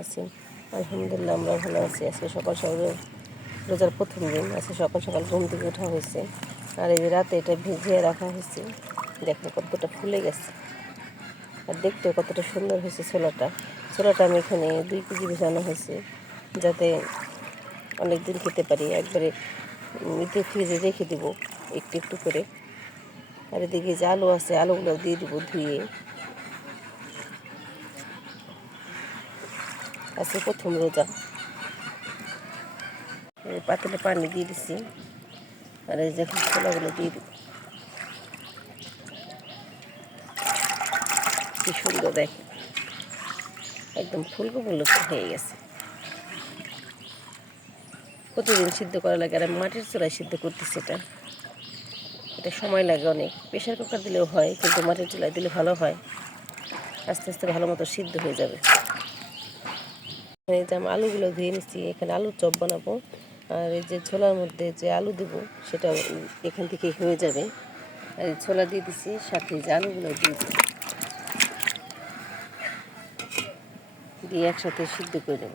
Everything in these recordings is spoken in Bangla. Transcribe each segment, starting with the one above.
আছি আলহামদুলিল্লাহ, আমরা ভালো আছি। আজকে সকাল সকাল রোজার প্রথম দিন। আজকে সকাল সকাল ঘুম থেকে ওঠা হয়েছে, আর এই রাতে এটা ভিজিয়ে রাখা হয়েছে। দেখো কতটা ফুলে গেছে, আর দেখতে কতটা সুন্দর হয়েছে। ছোলাটা আমি এখানে 2 কেজি ভিজানো হয়েছে, যাতে অনেক দিন খেতে পারি। একবারে ফ্রিজে রেখে দেবো একটু একটু করে। আর এদিকে যে আলু আছে, আলুগুলো দিয়ে দেবো ধুয়ে। আজকে প্রথম রোজা। পাতিলে পানি দিয়ে দিচ্ছি, আর এই যে ছোলাগুলো দিয়ে দিব। কি সুন্দর দেখে, একদম ফুলকো ফুলকো হয়ে গেছে। প্রতিদিন সিদ্ধ করা লাগে, আর মাটির চুলায় সিদ্ধ করতেছি। এটা সময় লাগে অনেক। প্রেশার কুকার দিলেও হয়, কিন্তু মাটির চুলায় দিলে ভালো হয়, আস্তে আস্তে ভালো মতো সিদ্ধ হয়ে যাবে। এই যে আমি আলুগুলো ধুয়ে নিচ্ছি, এখানে আলুর চপ বানাবো। আর এই যে ছোলার মধ্যে যে আলু দেবো সেটা এখান থেকে হয়ে যাবে। আর এই ছোলা দিয়ে দিচ্ছি, সাথে যে আলুগুলো দিয়ে একসাথে সিদ্ধ করে নেব।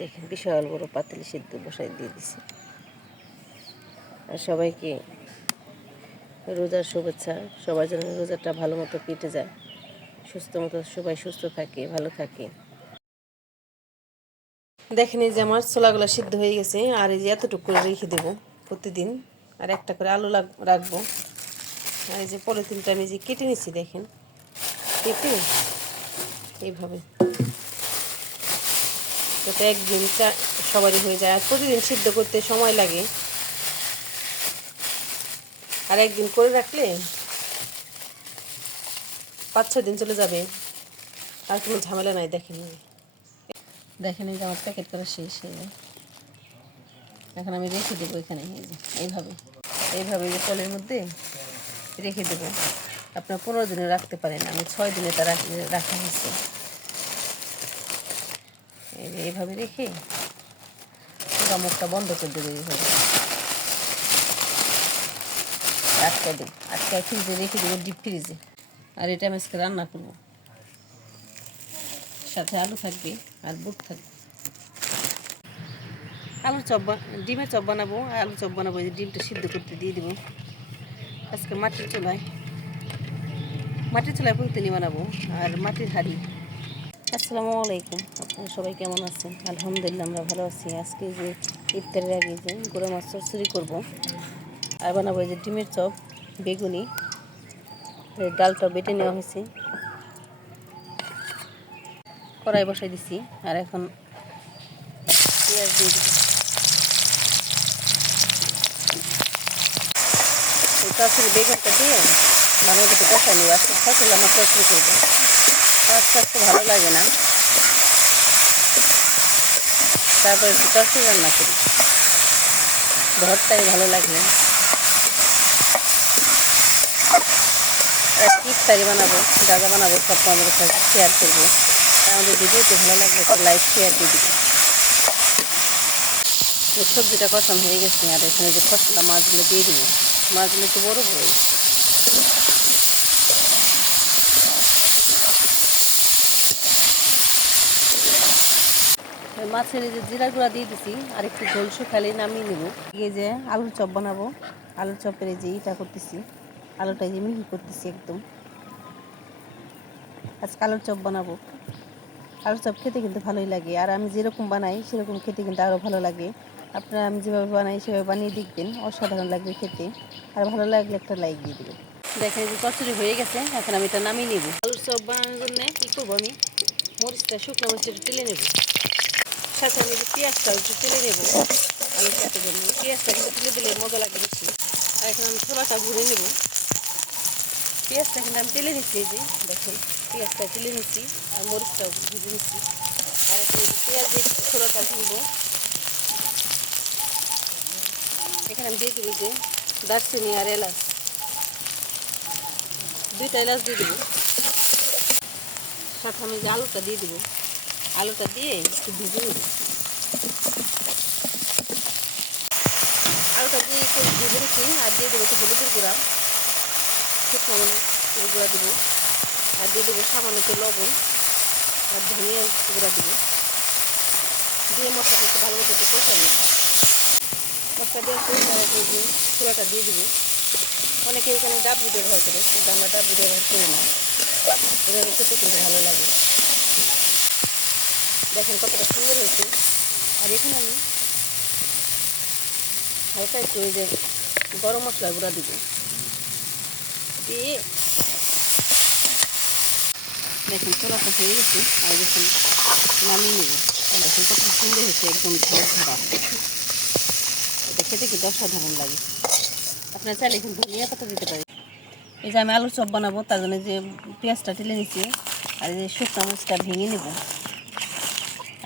দেখেন বিশাল বড় পাতিলে সিদ্ধ বসাই দিয়ে দিছি। আর সবাইকে রোজার শুভেচ্ছা। সবার জন্য রোজাটা ভালো মতো কেটে যায়, সবাই সুস্থ থাকে, ভালো থাকে। দেখেন এই যে আমার ছোলাগুলো সিদ্ধ হয়ে গেছে, আর এই যে এতটুকু করে রেখে দেবো প্রতিদিন। আর একটা করে আলু রাখবো। আর এই যে পলিথিনটা আমি যে কেটে নিচ্ছি, দেখেন কেটে এইভাবে, যাতে একদিন সবারই হয়ে যায়। আর প্রতিদিন সিদ্ধ করতে সময় লাগে, আর একদিন করে রাখলে 5-6 দিন চলে যাবে, আর কোনো ঝামেলা নাই। দেখেন এই যে আমার প্যাকেট করা শেষ হয়ে যায়। এখন আমি রেখে দেবো এখানে, এই যে এইভাবে যে কলের মধ্যে রেখে দেবো। আপনার 15 দিনে রাখতে পারেন, আমি 6 দিনে তা রাখা হয়েছে। এইভাবে রেখে পুরো মুখটা বন্ধ করে দেবো। এইভাবে আটকায় ফ্রিজে রেখে দেবো, ডিপ ফ্রিজে। আর এটা আমি আজকে রান্না করবো, সাথে আলু থাকবে আর বুট থাকবে। ডিমের চপ বানাবো, আর আলু চপ বানাবো। এই যে ডিমটা সিদ্ধ করতে দিয়ে দেবো। আজকে মাটির চুলায় প্রতিদিনই বানাবো, আর মাটির হাঁড়ি। আসসালামু আলাইকুম, আপনারা সবাই কেমন আছেন? আলহামদুলিল্লাহ, আমরা ভালো আছি। আজকে যে ইফতারের আগে যে গরু মাছ চচ্চড়ি করবো, আর বানাবো এই যে ডিমের চপ, বেগুনি। ডালটা বেটে নেওয়া হয়েছে, কড়াই বসাই দিছি। আর এখন পেঁয়াজ দিয়ে দিচ্ছি। এই চচ্চড়ি বেগুনটা দিয়ে ভালো একটু কষাই নেবো। আজকে ফসল আমার চচ্চড়ি করবো, পাঁচটা তো ভালো লাগে না, তারপরে একটু চচ্চড়ি রান্না করি, ভর্তাই ভালো লাগে। ইফতারি বানাবো, যা বানাবো সব আমাদের সাথে শেয়ার করবো। আমাদের ভিডিওতে ভালো লাগলে একটু লাইক শেয়ার দিয়ে দিবো। সবজিটা কষানো হয়ে গেছে, আর এখানে যে খসলা মাছগুলো দিয়ে দিব। মাছগুলো একটু বড় বড়। মাছের এই যে জিরা গুঁড়া দিয়ে দিছি, আর একটু ঝোল শুকালে নামিয়ে নেব। এই যে আলুর চপ বানাবো, আলুর চপের এই যে ইটা করতেছি, আলুটা এই যে মিহি করতেছি একদম। আজকে আলুর চপ বানাবো। আলুর চপ খেতে কিন্তু ভালোই লাগে, আর আমি যেরকম বানাই সেরকম খেতে কিন্তু আরও ভালো লাগে। আপনারা আমি যেভাবে বানাই সেভাবে বানিয়ে দেখবেন, অসাধারণ লাগবে খেতে। আর ভালো লাগলে একটা লাইক দিয়ে দেবেন। দেখেন যে চচ্চড়ি হয়ে গেছে, এখন আমি এটা নামিয়ে নেব। আলুর চপ বানানোর জন্য কী করবো, আমি শুকনো মরিচটা একটু তেলে নেব, সাথে আমি যে পেঁয়াজটা একটু তেলে নেবো। আলু চপের জন্য পেঁয়াজটা কিন্তু তুলে দিলে মজা লাগবে বেশি। আর এখন আমি ছোলাটা ভরে নেব। পেঁয়াজটা কিন্তু আমি তেলে নিচ্ছি, এই যে দেখুন পেঁয়াজটা তেলে নিচ্ছি, আর মরিচটাও ভেজে নিচ্ছি। আর এখন পেঁয়াজ দিয়ে ছোলাটা ভুনবো। এখানে আমি দিয়ে দেবো যে দারচিনি আর এলাচ, 2টা এলাচ দিয়ে দেবো। সাথে আমি যে আলুটা দিয়ে দেবো, আলুটা দিয়ে একটু ভেজে নেব। আলুটা দিয়ে একটু ভেজে নিচ্ছি, আর দিয়ে দেবো একটু হলুদের গুঁড়া, শুকনো মরিচের গুঁড়া দেবো, আর দিয়ে দেবো সামান্য একটু লবণ। আর ধনিয়া গুঁড়া দিব, দিয়ে মশলাটা একটু ভালো মতো একটু কষাই নেব। মশলা দিয়ে যে ছোলাটা দিয়ে দিব। অনেকে এখানে ডাবলি ব্যবহার করে, কিন্তু আমরা ডাবলি ব্যবহার করি না, এভাবে খেতে কিন্তু ভালো লাগে। দেখেন কতটা সুন্দর হয়েছে। আর এখানে আমি হালকা একটু ওই যে গরম মশলা গুঁড়া দিব, দিয়ে দেখেন ছোলাটা হয়ে গেছে। আর যখন নামিয়ে নেব, দেখেন কত সুন্দর হয়েছে, একদম ঝড় ধরা। এটা খেতে কিন্তু অসাধারণ লাগে। আপনারা চাইলে কিন্তু ধনিয়া পাতা দিতে পারেন। এই যে আমি আলুর চপ বানাবো, তার জন্য যে পেঁয়াজটা টেলে নিচ্ছি, আর এই যে শুকনো মরিচটা ভেঙে নেব।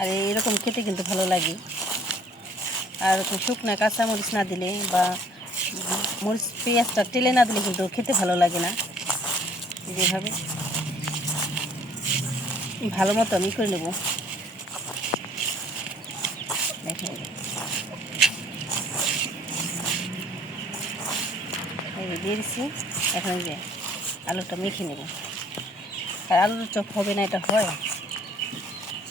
আর এরকম খেতে কিন্তু ভালো লাগে। আর শুকনো কাঁচা মরিচ না দিলে বা মরিচ পেঁয়াজটা টেলে না দিলে কিন্তু খেতে ভালো লাগে না। যেভাবে ভালো মতো আমি করে নেব। দেখেন এই যে দিয়ে দিচ্ছি। এখন এই যে আলুটা মেখে নেব। আর আলুর চপ হবে না, এটা হয়।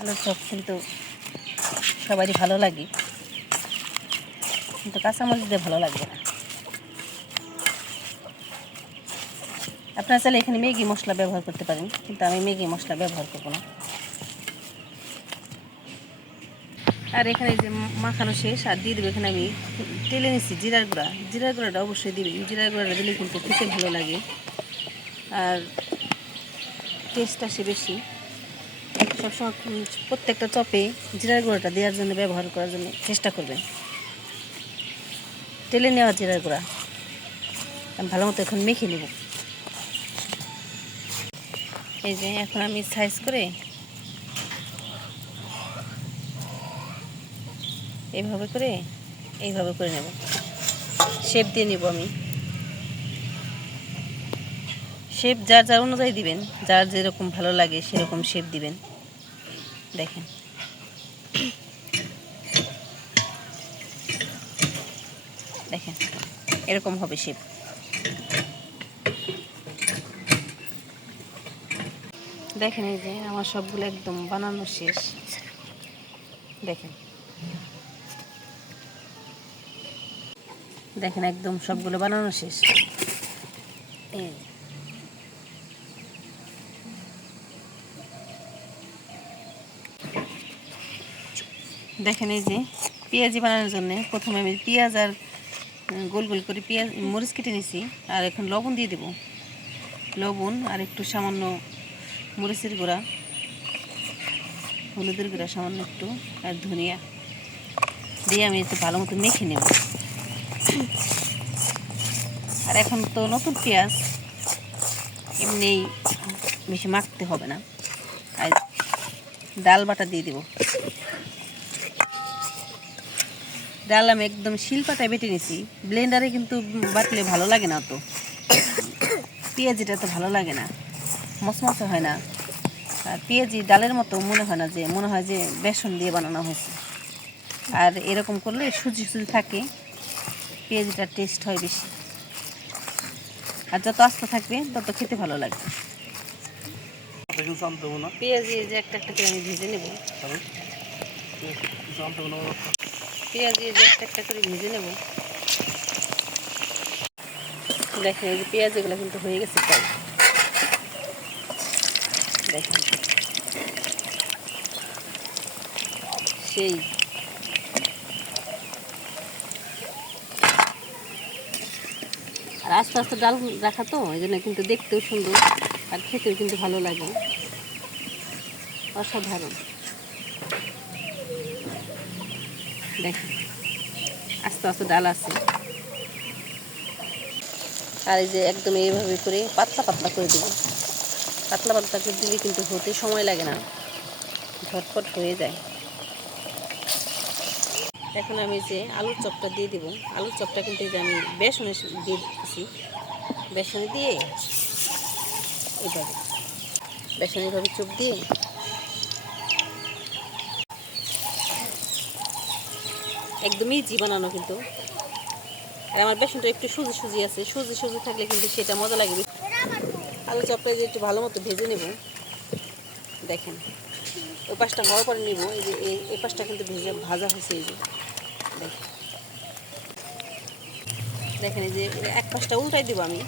আলুর চপ কিন্তু সবারই ভালো লাগে, কিন্তু কাঁচামরিচ দিয়ে ভালো লাগবে না। আপনারা চাইলে এখানে ম্যাগি মশলা ব্যবহার করতে পারেন, কিন্তু আমি ম্যাগি মশলা ব্যবহার করব না। আর এখানে যে মাখানো শেষ, আর দিয়ে দেবো এখানে আমি তেলে নিচ্ছি জিরার গুঁড়া। জিরার গুঁড়াটা অবশ্যই দিবেন, জিরার গুঁড়াটা দিলে কিন্তু খেতে ভালো লাগে আর টেস্ট আসে বেশি। সবসময় প্রত্যেকটা চপে জিরার গুঁড়াটা দেওয়ার জন্য, ব্যবহার করার জন্য চেষ্টা করবেন। তেলে নেওয়া জিরার গুঁড়া আমি ভালো মতো এখন মেখে নেব। এই যে এখন আমি সাইজ করে এইভাবে করে নেব, শেপ দিয়ে নেব আমি। শেপ যার যার অনুযায়ী দিবেন, যার যেরকম ভালো লাগে সেরকম শেপ দিবেন। দেখেন দেখেন এরকম হবে শেপ। দেখেন এই যে আমার সবগুলো একদম বানানো শেষ। দেখেন দেখেন একদম সবগুলো বানানো শেষ। দেখেন এই যে পেঁয়াজি বানানোর জন্য প্রথমে আমি পেঁয়াজ আর গোল গোল করে পেঁয়াজ মরিচ কেটে নিয়েছি। আর এখন লবণ দিয়ে দেব, লবণ আর একটু সামান্য মরিচের গুঁড়া, হলুদের গুঁড়া সামান্য একটু, আর ধনিয়া দিয়ে আমি একটু ভালো মতো মেখে নেব। আর এখন তো নতুন পেঁয়াজ, এমনি বেশি মাখতে হবে না। আর ডাল বাটা দিয়ে দেব। ডাল আমি একদম শিলপাটায় বেটে নিয়েছি, ব্লেন্ডারে কিন্তু বাটলে ভালো লাগে না, তো পেঁয়াজিটা তো ভালো লাগে না, মচমচে হয় না। আর পেঁয়াজি ডালের মতো মনে হয় যে বেসন দিয়ে বানানো হয়েছে। আর এরকম করলে সুজি সুজি থাকে, পেঁয়াজিটার টেস্ট হয় বেশি। আর যত আস্তে থাকবে তত খেতে ভালো লাগবে। পেঁয়াজি যে একটা একটা করে আমি ভেজে নেব। পেঁয়াজি যে একটা একটা করে ভেজে নেব। দেখেন এই যে পেঁয়াজিগুলো কিন্তু হয়ে গেছে প্রায়। দেখেন সেই আর আস্তে আস্তে ডাল রাখা তো, এই জন্য কিন্তু দেখতেও সুন্দর আর খেতেও কিন্তু ভালো লাগে, অসাধারণ। দেখেন আস্তে আস্তে ডাল আছে। আর এই যে একদম এইভাবে করে পাতলা পাতলা করে দেবো। পাতলা পাতলা করে দিলে কিন্তু হতে সময় লাগে না, ঝটপট হয়ে যায়। এখন আমি যে আলুর চপটা দিয়ে দেবো। আলুর চপটা কিন্তু এই যে আমি বেসনে দিয়ে দিচ্ছি। বেসনে দিয়ে এইভাবে এইভাবে চোপ দিয়ে একদমই ইজি বানানো কিন্তু। আর আমার বেসনটা একটু সুজি সুজি আছে, সুজি সুজি থাকলে কিন্তু সেটা মজা লাগবে। আলু চপটা যে একটু ভালো মতো ভেজে নেব। দেখেন ওই পাশটা হওয়ার পরে নিব। এই যে এই পাশটা কিন্তু ভাজা হয়েছে। এই যে দেখেন এই যে এক পাশটা উল্টাই দিব আমি।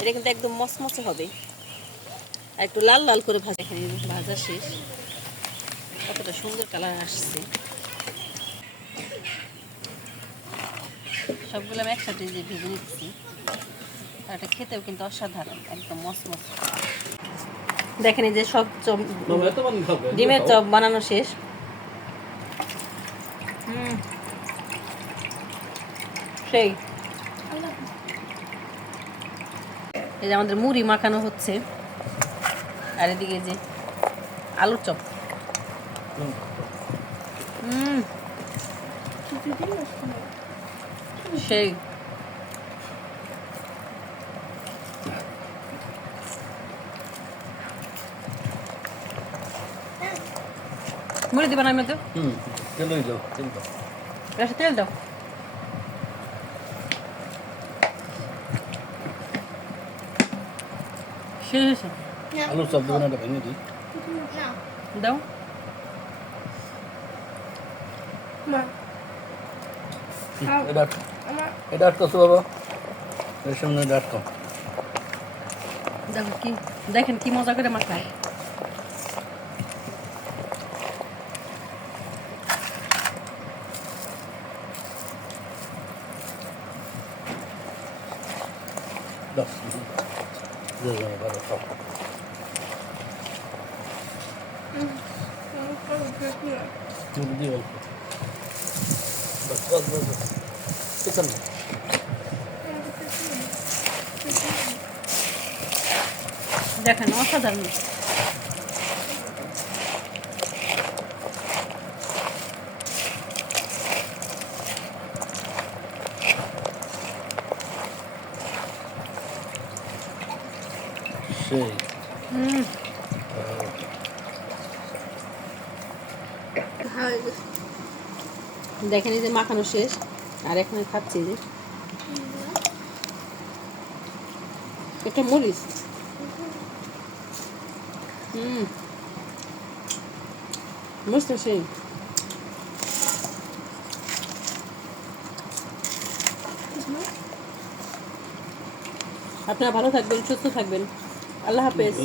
এটা কিন্তু একদম মচমচে হবে, আর একটু লাল লাল করে ভাজা। দেখেন এই যে ভাজা শেষ, কতটা সুন্দর কালার আসছে। সবগুলো আমি একসাথে যে ভেজে নিচ্ছি, আর এটা খেতেও কিন্তু অসাধারণ, একদম মচমচে। দেখেন এই যে সব ডিমের চপ বানানো শেষ। সেই এই যে আমাদের মুড়ি মাখানো হচ্ছে, আর এদিকে যে আলুর চপ। সেই মুড়ি দিবা না মধ্যে? তেল দাও, তেল দাও, তেল দাও। শেষ আলুর চপ দেবেন, এটা ভেঙে দিই। দাও। এটা আটকাছো বাবা, এর সামনে এটা আটকাও। দেখো কি, দেখেন কি মজা করে মাখায়। দেখেন অসাধারণ। দেখেন এই যে মাখানো শেষ, আর এখানে খাচ্ছি যে এটা মরিচ। মস্ত সেই। আপনারা ভালো থাকবেন, সুস্থ থাকবেন। আল্লাহ হাফেজ।